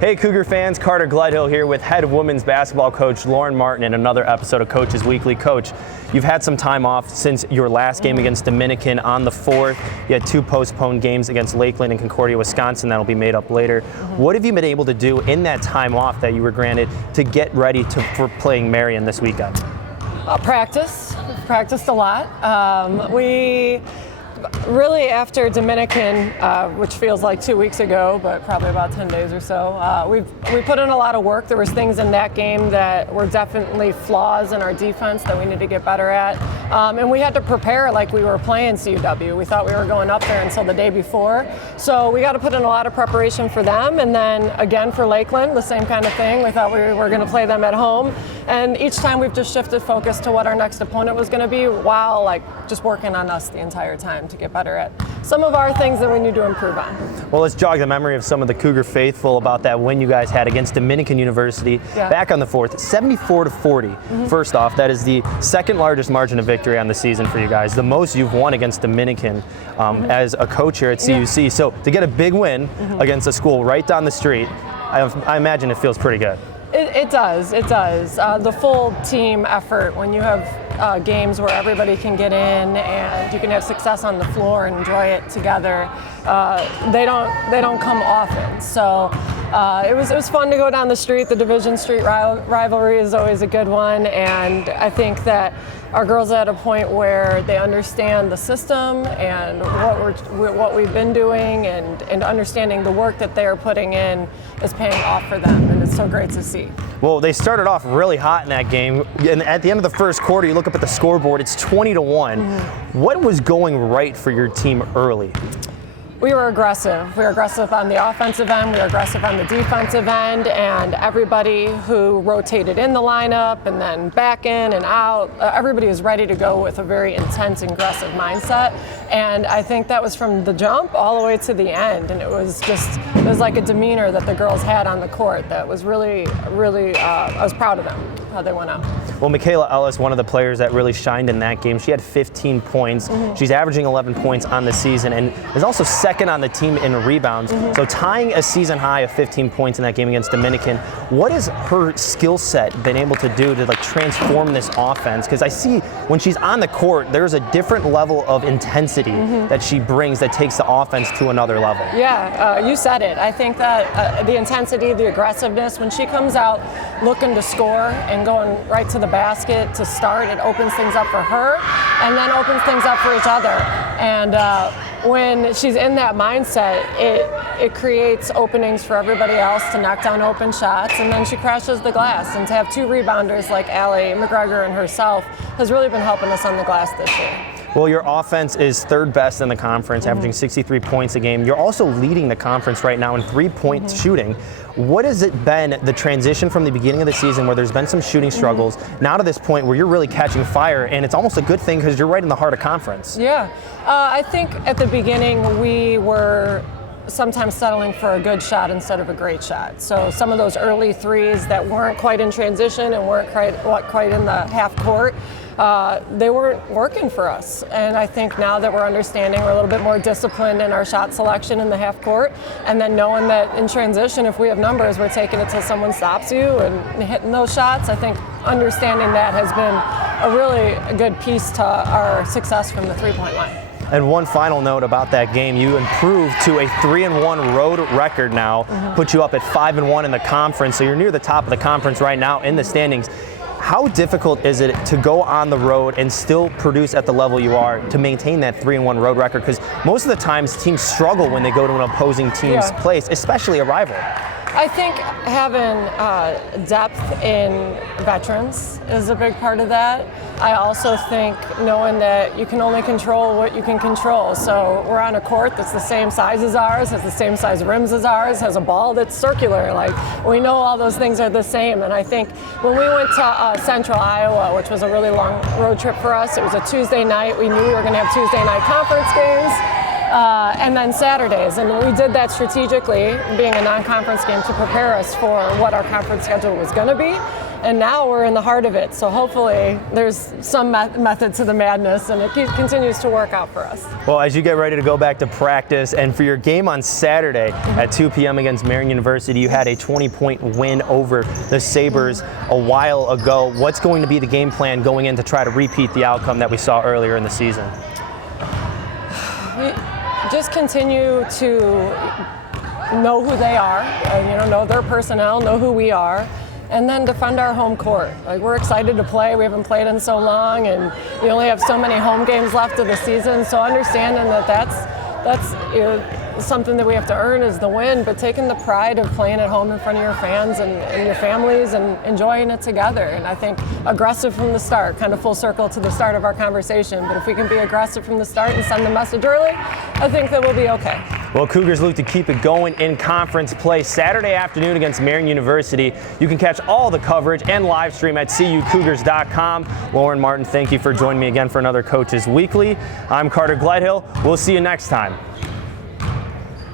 Hey Cougar fans, Carter Gledhill here with head women's basketball coach Lauren Martin in another episode of Coach's Weekly. Coach, you've had some time off since your last game against Dominican on the 4th. You had 2 postponed games against Lakeland and Concordia, Wisconsin that'll be made up later. What have you been able to do in that time off that you were granted to get ready for playing Marian this weekend? Practice. We've practiced a lot. We really, after Dominican, which feels like 2 weeks ago, but probably about 10 days or so, we put in a lot of work. There was things in that game that were definitely flaws in our defense that we need to get better at. And we had to prepare like we were playing CUW. We thought we were going up there until the day before. So we got to put in a lot of preparation for them. And then again for Lakeland, the same kind of thing. We thought we were going to play them at home. And each time we've just shifted focus to what our next opponent was going to be while just working on us the entire time to get better at some of our things that we need to improve on. Well, let's jog the memory of some of the Cougar faithful about that win you guys had against Dominican University back on the 4th, 74-40. First off, that is the second largest margin of victory on the season for you guys, the most you've won against Dominican as a coach here at CUC. So to get a big win against a school right down the street, I imagine it feels pretty good. It does. The full team effort, when you have games where everybody can get in and you can have success on the floor and enjoy it together, they don't come often. So it was fun to go down the street. The Division Street rivalry is always a good one, and I think that our girls are at a point where they understand the system and what we've been doing, and understanding the work that they are putting in is paying off for them, and it's so great to see. Well, they started off really hot in that game, and at the end of the first quarter, you look up at the scoreboard, it's 20-1. What was going right for your team early? We were aggressive. We were aggressive on the offensive end, we were aggressive on the defensive end, and everybody who rotated in the lineup and then back in and out, everybody was ready to go with a very intense and aggressive mindset. And I think that was from the jump all the way to the end, and it was like a demeanor that the girls had on the court that was really, I was proud of them, how they went out. Well, Michaela Ellis, one of the players that really shined in that game, she had 15 points. She's averaging 11 points on the season and is also second on the team in rebounds. So tying a season high of 15 points in that game against Dominican, what has her skill set been able to do to transform this offense? Because I see when she's on the court, there's a different level of intensity that she brings that takes the offense to another level. Yeah, you said it. I think that the intensity, the aggressiveness, when she comes out looking to score and going right to the basket to start, it opens things up for her and then opens things up for each other. And when she's in that mindset, it creates openings for everybody else to knock down open shots, and then she crashes the glass. And to have 2 rebounders like Allie McGregor and herself has really been helping us on the glass this year. Well, your offense is 3rd best in the conference, averaging 63 points a game. You're also leading the conference right now in 3-point shooting. What has it been, the transition from the beginning of the season where there's been some shooting struggles, now to this point where you're really catching fire, and it's almost a good thing because you're right in the heart of conference? Yeah, I think at the beginning we were sometimes settling for a good shot instead of a great shot. So some of those early threes that weren't quite in transition and weren't quite in the half court, they weren't working for us. And I think now that we're understanding, we're a little bit more disciplined in our shot selection in the half court, and then knowing that in transition, if we have numbers, we're taking it till someone stops you and hitting those shots. I think understanding that has been a really good piece to our success from the 3-point line. And one final note about that game, you improved to a 3-1 road record now, put you up at 5-1 in the conference, so you're near the top of the conference right now in the standings. How difficult is it to go on the road and still produce at the level you are to maintain that 3-1 road record? Because most of the times teams struggle when they go to an opposing team's place, especially a rival. I think having depth in veterans is a big part of that. I also think knowing that you can only control what you can control. So we're on a court that's the same size as ours, has the same size rims as ours, has a ball that's circular. We know all those things are the same. And I think when we went to Central Iowa, which was a really long road trip for us, it was a Tuesday night. We knew we were going to have Tuesday night conference games. And then Saturdays, and we did that strategically, being a non-conference game, to prepare us for what our conference schedule was going to be. and now we're in the heart of it. So hopefully there's some method to the madness, and it continues to work out for us. Well, as you get ready to go back to practice, and for your game on Saturday at 2 p.m. against Marian University, you had a 20-point win over the Sabres a while ago. What's going to be the game plan going in to try to repeat the outcome that we saw earlier in the season? We just continue to know who they are, know their personnel, know who we are, and then defend our home court. Like, we're excited to play. We haven't played in so long, and you only have so many home games left of the season. So understanding that that's something that we have to earn is the win, but taking the pride of playing at home in front of your fans and your families and enjoying it together. And I think aggressive from the start, kind of full circle to the start of our conversation. But if we can be aggressive from the start and send the message early, I think that we'll be okay. Well, Cougars look to keep it going in conference play Saturday afternoon against Marian University. You can catch all the coverage and live stream at CUCougars.com. Lauren Martin, thank you for joining me again for another Coaches Weekly. I'm Carter Gledhill. We'll see you next time.